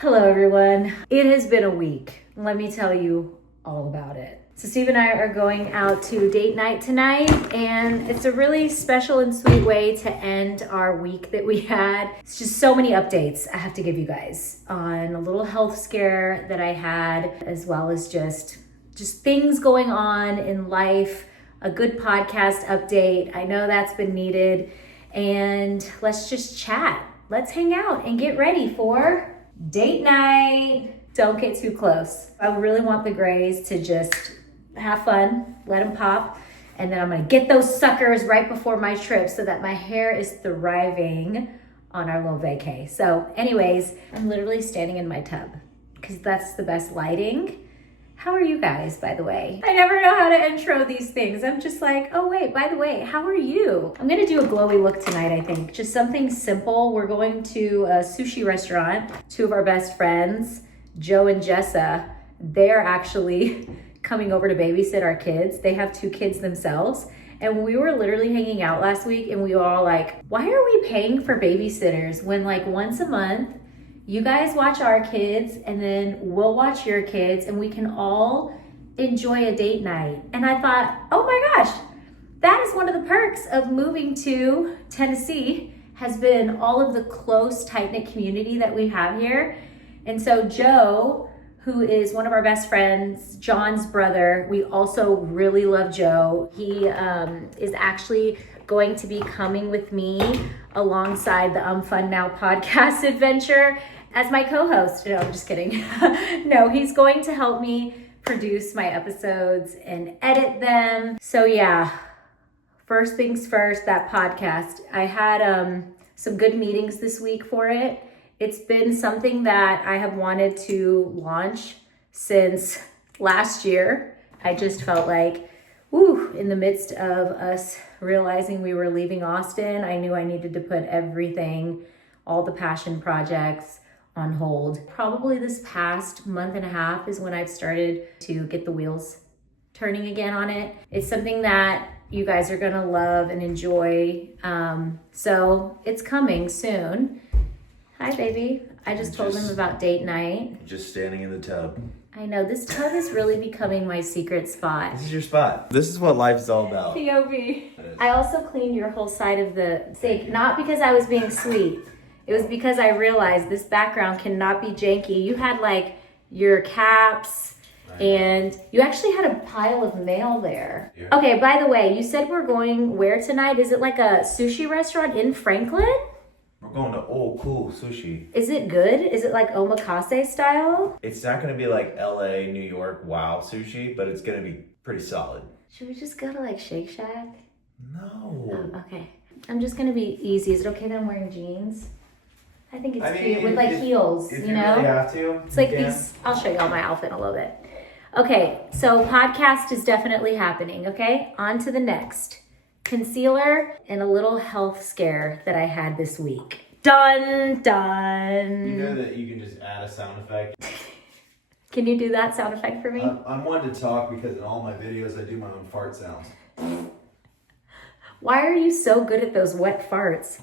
Hello everyone. It has been a week. Let me tell you all about it. So Steve and I are going out to date night tonight, and it's a really special and sweet way to end our week that we had. It's just so many updates I have to give you guys on a little health scare that I had, as well as just things going on in life, a good podcast update. I know that's been needed, and let's just chat. Let's hang out and get ready for date night. Don't get too close. I really want the grays to just have fun, let them pop, and then I'm gonna get those suckers right before my trip so that my hair is thriving on our little vacay. So anyways, I'm literally standing in my tub because that's the best lighting. How are you guys, by the way? I never know how to intro these things. I'm just like, oh wait, by the way, how are you? I'm gonna do a glowy look tonight, I think. Just something simple. We're going to a sushi restaurant. Two of our best friends, Joe and Jessa, they're actually coming over to babysit our kids. They have 2 kids themselves. And we were literally hanging out last week and we were all like, why are we paying for babysitters when like once a month, you guys watch our kids and then we'll watch your kids and we can all enjoy a date night. And I thought, oh my gosh, that is one of the perks of moving to Tennessee, has been all of the close, tight-knit community that we have here. And so Joe, who is one of our best friends, John's brother, we also really love Joe. He is actually going to be coming with me alongside the Fun Now podcast adventure as my co-host. No, I'm just kidding. No, he's going to help me produce my episodes and edit them. So yeah, first things first, that podcast. I had some good meetings this week for it. It's been something that I have wanted to launch since last year. I just felt like, in the midst of us realizing we were leaving Austin, I knew I needed to put everything, all the passion projects on hold. Probably this past month and a half is when I've started to get the wheels turning again on it. It's something that you guys are gonna love and enjoy. So it's coming soon. Hi, baby. I just told him about date night. Just standing in the tub. I know, this tub is really becoming my secret spot. This is your spot. This is what life is all about. POV. I also cleaned your whole side of the sink, not because I was being sweet. It was because I realized this background cannot be janky. You had like your caps and you actually had a pile of mail there. Yeah. Okay, by the way, you said we're going where tonight? Is it like a sushi restaurant in Franklin? We're going to Old Cool Sushi. Is it good? Is it like omakase style? It's not going to be like LA, New York, wow sushi, but it's going to be pretty solid. Should we just go to like Shake Shack? No. Oh, okay. I'm just going to be easy. Is it okay that I'm wearing jeans? I think it's cute with like heels, if you know? Really have to, it's like these, I'll show you all my outfit in a little bit. Okay, so podcast is definitely happening, okay? On to the next. Concealer and a little health scare that I had this week. Dun, dun. You know that you can just add a sound effect? Can you do that sound effect for me? I'm one to talk because in all my videos I do my own fart sounds. Why are you so good at those wet farts?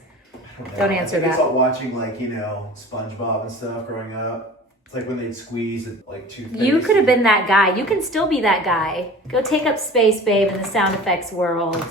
Don't answer that. It's like watching SpongeBob and stuff growing up. It's like when they'd squeeze it like toothpaste. You could have been that guy. You can still be that guy. Go take up space, babe, in the sound effects world.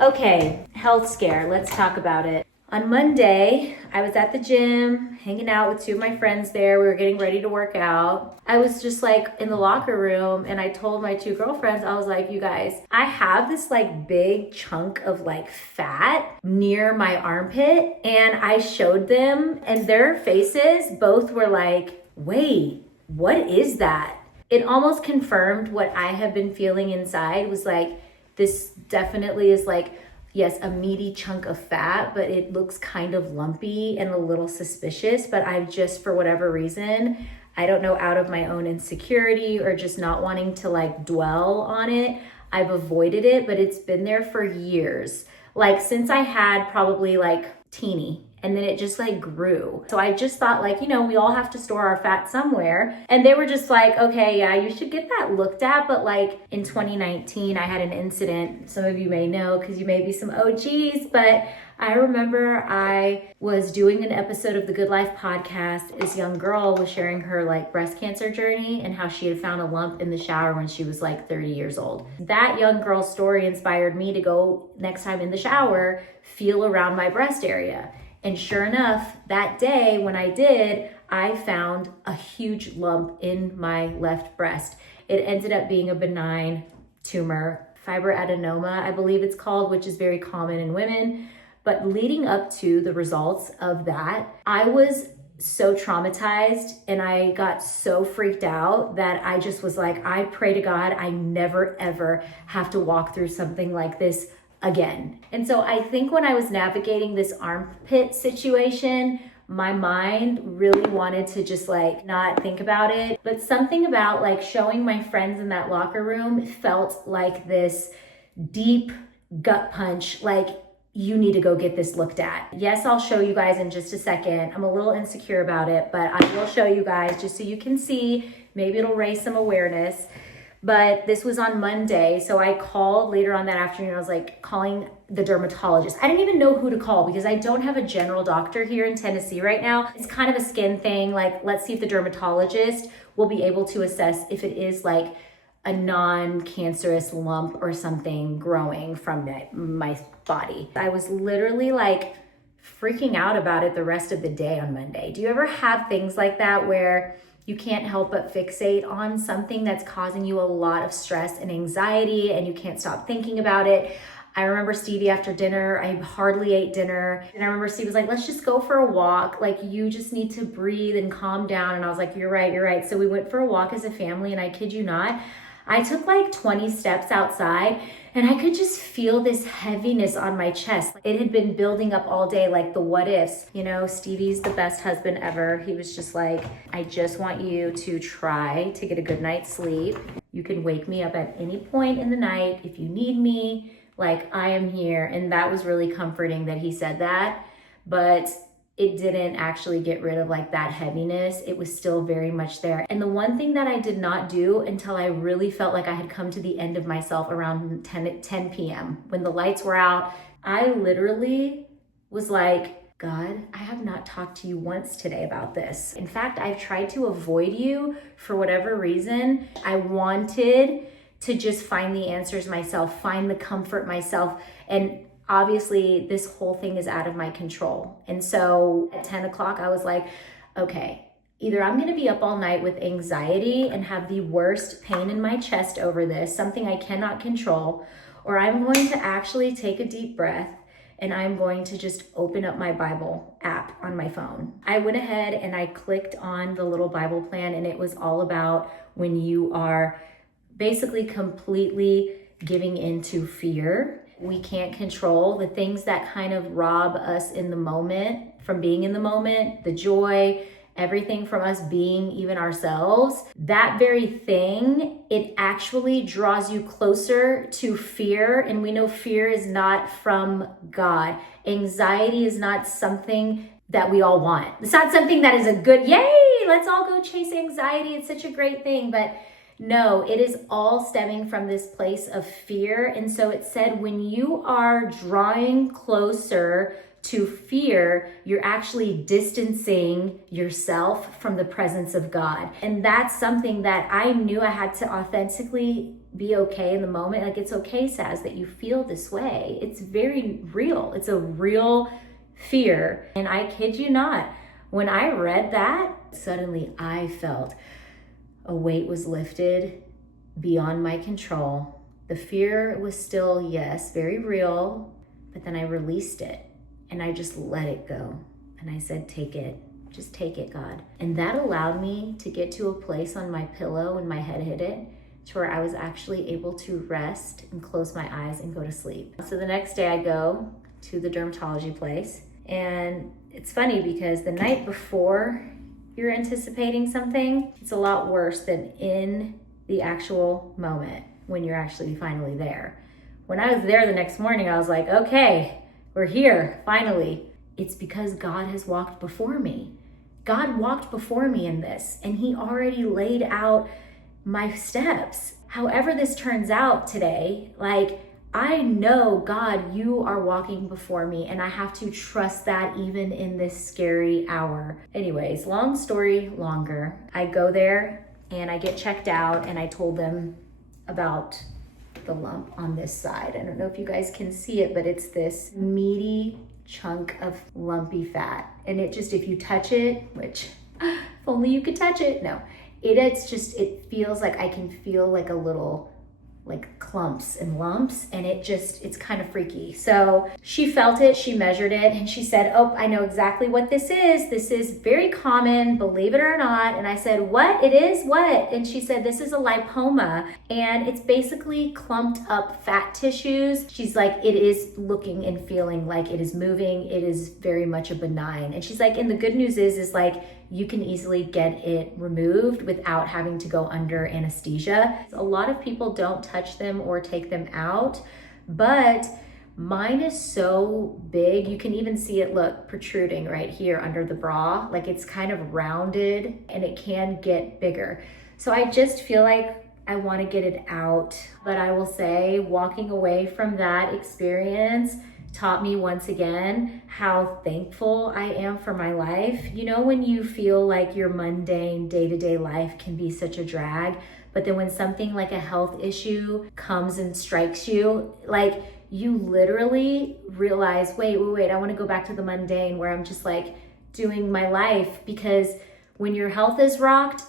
Okay, health scare. Let's talk about it. On Monday, I was at the gym, hanging out with 2 of my friends there. We were getting ready to work out. I was just like in the locker room and I told my 2 girlfriends, I was like, you guys, I have this like big chunk of like fat near my armpit, and I showed them and their faces both were like, wait, what is that? It almost confirmed what I have been feeling inside. Was like, this definitely is like, yes, a meaty chunk of fat, but it looks kind of lumpy and a little suspicious. But I've just, for whatever reason, I don't know, out of my own insecurity or just not wanting to like dwell on it, I've avoided it, but it's been there for years. Like since I had probably like teeny, and then it just like grew. So I just thought like, we all have to store our fat somewhere. And they were just like, okay, yeah, you should get that looked at. But like in 2019, I had an incident. Some of you may know because you may be some OGs, but I remember I was doing an episode of the Good Life podcast. This young girl was sharing her like breast cancer journey and how she had found a lump in the shower when she was like 30 years old. That young girl's story inspired me to go next time in the shower, feel around my breast area. And sure enough, that day when I did, I found a huge lump in my left breast. It ended up being a benign tumor, fibroadenoma, I believe it's called, which is very common in women. But leading up to the results of that, I was so traumatized and I got so freaked out that I just was like, I pray to God I never ever have to walk through something like this again. And so I think when I was navigating this armpit situation, my mind really wanted to just like not think about it. But something about like showing my friends in that locker room felt like this deep gut punch, like, you need to go get this looked at. Yes, I'll show you guys in just a second. I'm a little insecure about it, but I will show you guys just so you can see. Maybe it'll raise some awareness. But this was on Monday, so I called later on that afternoon. I was like calling the dermatologist. I didn't even know who to call because I don't have a general doctor here in Tennessee right now. It's kind of a skin thing. Like, let's see if the dermatologist will be able to assess if it is like a non-cancerous lump or something growing from my body. I was literally like freaking out about it the rest of the day on Monday. Do you ever have things like that where you can't help but fixate on something that's causing you a lot of stress and anxiety and you can't stop thinking about it? I remember Stevie after dinner, I hardly ate dinner. And I remember Steve was like, let's just go for a walk. Like, you just need to breathe and calm down. And I was like, you're right. So we went for a walk as a family, and I kid you not, I took like 20 steps outside and I could just feel this heaviness on my chest. It had been building up all day, like the what ifs. You know, Stevie's the best husband ever. He was just like, I just want you to try to get a good night's sleep. You can wake me up at any point in the night if you need me. Like, I am here. And that was really comforting that he said that. But it didn't actually get rid of like that heaviness. It was still very much there. And the one thing that I did not do until I really felt like I had come to the end of myself around 10 p.m. when the lights were out, I literally was like, God, I have not talked to you once today about this. In fact, I've tried to avoid you for whatever reason. I wanted to just find the answers myself, find the comfort myself. And obviously, this whole thing is out of my control. And so at 10 o'clock, I was like, okay, either I'm gonna be up all night with anxiety and have the worst pain in my chest over this, something I cannot control, or I'm going to actually take a deep breath and I'm going to just open up my Bible app on my phone. I went ahead and I clicked on the little Bible plan, and it was all about when you are basically completely giving into fear. We can't control the things that kind of rob us in the moment from being in the moment, the joy, everything from us being even ourselves. That very thing, it actually draws you closer to fear. And we know fear is not from God. Anxiety is not something that we all want. It's not something that is a good, yay, let's all go chase anxiety. It's such a great thing. But no, it is all stemming from this place of fear. And so it said, when you are drawing closer to fear, you're actually distancing yourself from the presence of God. And that's something that I knew I had to authentically be okay in the moment. Like, it's okay, Saz, that you feel this way. It's very real. It's a real fear. And I kid you not, when I read that, suddenly I felt a weight was lifted beyond my control. The fear was still, yes, very real, but then I released it and I just let it go. And I said, take it, just take it, God. And that allowed me to get to a place on my pillow when my head hit it, to where I was actually able to rest and close my eyes and go to sleep. So the next day I go to the dermatology place, and it's funny because the night before you're anticipating something, it's a lot worse than in the actual moment when you're actually finally there. When I was there the next morning, I was like, okay, we're here, finally. It's because God has walked before me. God walked before me in this, and he already laid out my steps. However this turns out today, like, I know, God, you are walking before me, and I have to trust that even in this scary hour. Anyways, long story longer. I go there and I get checked out, and I told them about the lump on this side. I don't know if you guys can see it, but it's this meaty chunk of lumpy fat. And it just, if you touch it, which if only you could touch it. No, it feels like I can feel like a little like clumps and lumps, and it's kind of freaky. So she felt it, she measured it, and she said, oh, I know exactly what this is. This is very common, believe it or not. And I said, what? It is? What? And she said, this is a lipoma, and it's basically clumped up fat tissues. She's like, it is looking and feeling like it is moving. It is very much a benign. And she's like, and the good news is like, you can easily get it removed without having to go under anesthesia. A lot of people don't touch them or take them out, but mine is so big. You can even see it, look, protruding right here under the bra. Like it's kind of rounded and it can get bigger. So I just feel like I want to get it out. But I will say, walking away from that experience taught me once again how thankful I am for my life. You know, when you feel like your mundane day-to-day life can be such a drag, but then when something like a health issue comes and strikes you, like you literally realize, wait, I want to go back to the mundane where I'm just like doing my life, because when your health is rocked,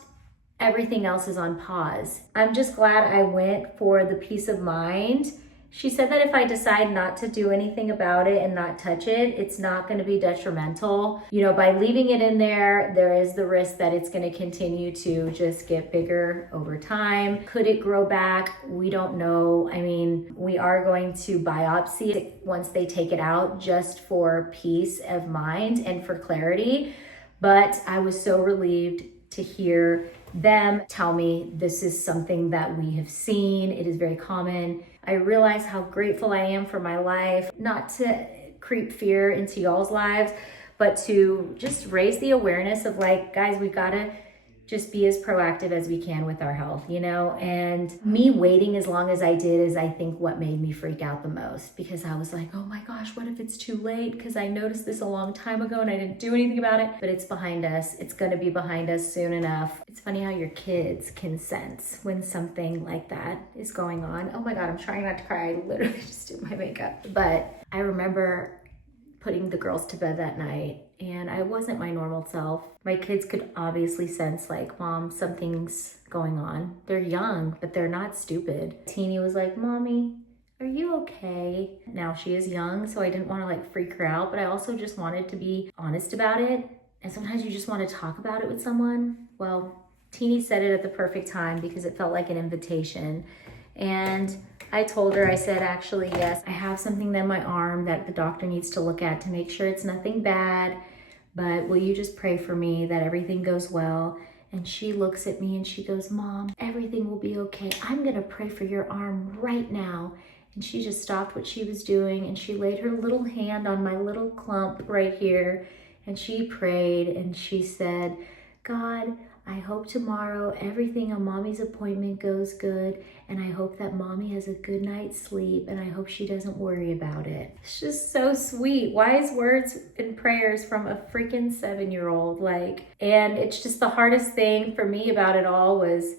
everything else is on pause. I'm just glad I went for the peace of mind. She said that if I decide not to do anything about it and not touch it, it's not going to be detrimental. You know, by leaving it in there, there is the risk that it's going to continue to just get bigger over time. Could it grow back? We don't know. I mean, we are going to biopsy it once they take it out, just for peace of mind and for clarity. But I was so relieved to hear them tell me this is something that we have seen. It is very common. I realize how grateful I am for my life, not to creep fear into y'all's lives, but to just raise the awareness of like, guys, we've got to just be as proactive as we can with our health, you know? And me waiting as long as I did is, I think, what made me freak out the most, because I was like, oh my gosh, what if it's too late? Because I noticed this a long time ago and I didn't do anything about it. But it's behind us. It's going to be behind us soon enough. It's funny how your kids can sense when something like that is going on. Oh my God, I'm trying not to cry. I literally just did my makeup. But I remember putting the girls to bed that night, and I wasn't my normal self. My kids could obviously sense like, Mom, something's going on. They're young, but they're not stupid. Teeny was like, Mommy, are you okay? Now she is young, so I didn't want to like freak her out, but I also just wanted to be honest about it. And sometimes you just want to talk about it with someone. Well, Teeny said it at the perfect time because it felt like an invitation. And I told her, I said, actually, yes, I have something in my arm that the doctor needs to look at to make sure it's nothing bad, but will you just pray for me that everything goes well? And she looks at me and she goes, Mom, everything will be okay. I'm gonna pray for your arm right now. And she just stopped what she was doing and she laid her little hand on my little clump right here, and she prayed and she said, God, I hope tomorrow everything on Mommy's appointment goes good, and I hope that Mommy has a good night's sleep, and I hope she doesn't worry about it. It's just so sweet. Wise words and prayers from a freaking 7-year-old. And it's just the hardest thing for me about it all was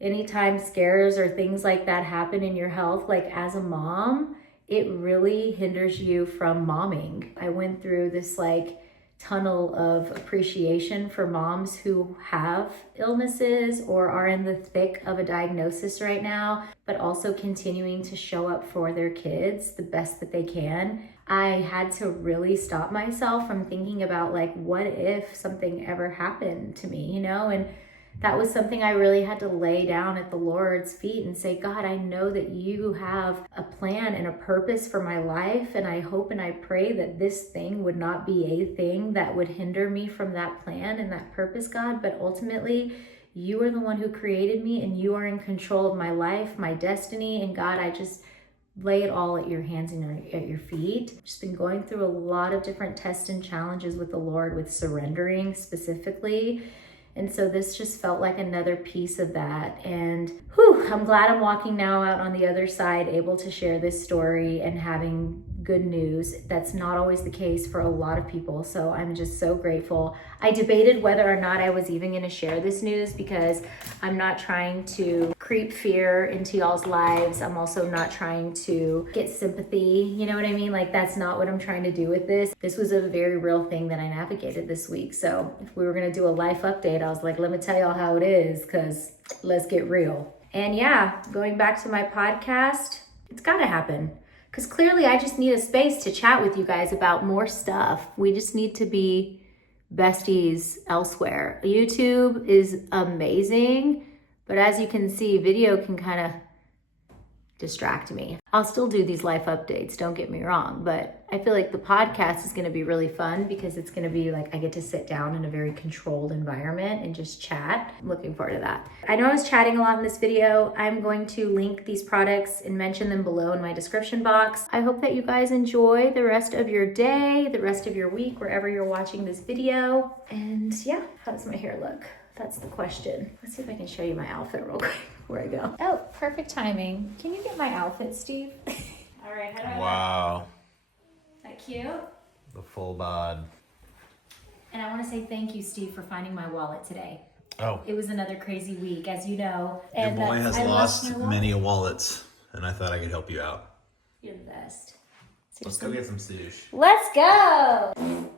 anytime scares or things like that happen in your health, like as a mom, it really hinders you from momming. I went through this tunnel of appreciation for moms who have illnesses or are in the thick of a diagnosis right now, but also continuing to show up for their kids the best that they can. I had to really stop myself from thinking about what if something ever happened to me, you know? And that was something I really had to lay down at the Lord's feet and say, God, I know that you have a plan and a purpose for my life. And I hope and I pray that this thing would not be a thing that would hinder me from that plan and that purpose, God. But ultimately, you are the one who created me and you are in control of my life, my destiny. And God, I just lay it all at your hands and at your feet. Just been going through a lot of different tests and challenges with the Lord, with surrendering specifically. And so this just felt like another piece of that. And whew, I'm glad I'm walking now out on the other side, able to share this story and having good news. That's not always the case for a lot of people. So I'm just so grateful. I debated whether or not I was even going to share this news because I'm not trying to creep fear into y'all's lives. I'm also not trying to get sympathy. You know what I mean? Like, that's not what I'm trying to do with this. This was a very real thing that I navigated this week. So if we were going to do a life update, I was like, let me tell y'all how it is, because let's get real. And yeah, going back to my podcast, it's got to happen. Because clearly I just need a space to chat with you guys about more stuff. We just need to be besties elsewhere. YouTube is amazing, but as you can see, video can kind of distract me. I'll still do these life updates, don't get me wrong, but I feel like the podcast is going to be really fun because it's going to be like I get to sit down in a very controlled environment and just chat. I'm looking forward to that. I know I was chatting a lot in this video. I'm going to link these products and mention them below in my description box. I hope that you guys enjoy the rest of your day, the rest of your week, wherever you're watching this video. And yeah, how does my hair look? That's the question. Let's see if I can show you my outfit real quick before I go. Oh, perfect timing. Can you get my outfit, Steve? All right, how do I Wow. Is that cute? The full bod. And I want to say thank you, Steve, for finding my wallet today. Oh. It was another crazy week, as you know. Your And boy has I lost my wallet. many wallets, and I thought I could help you out. You're the best. Let's go get some sushi. Let's go!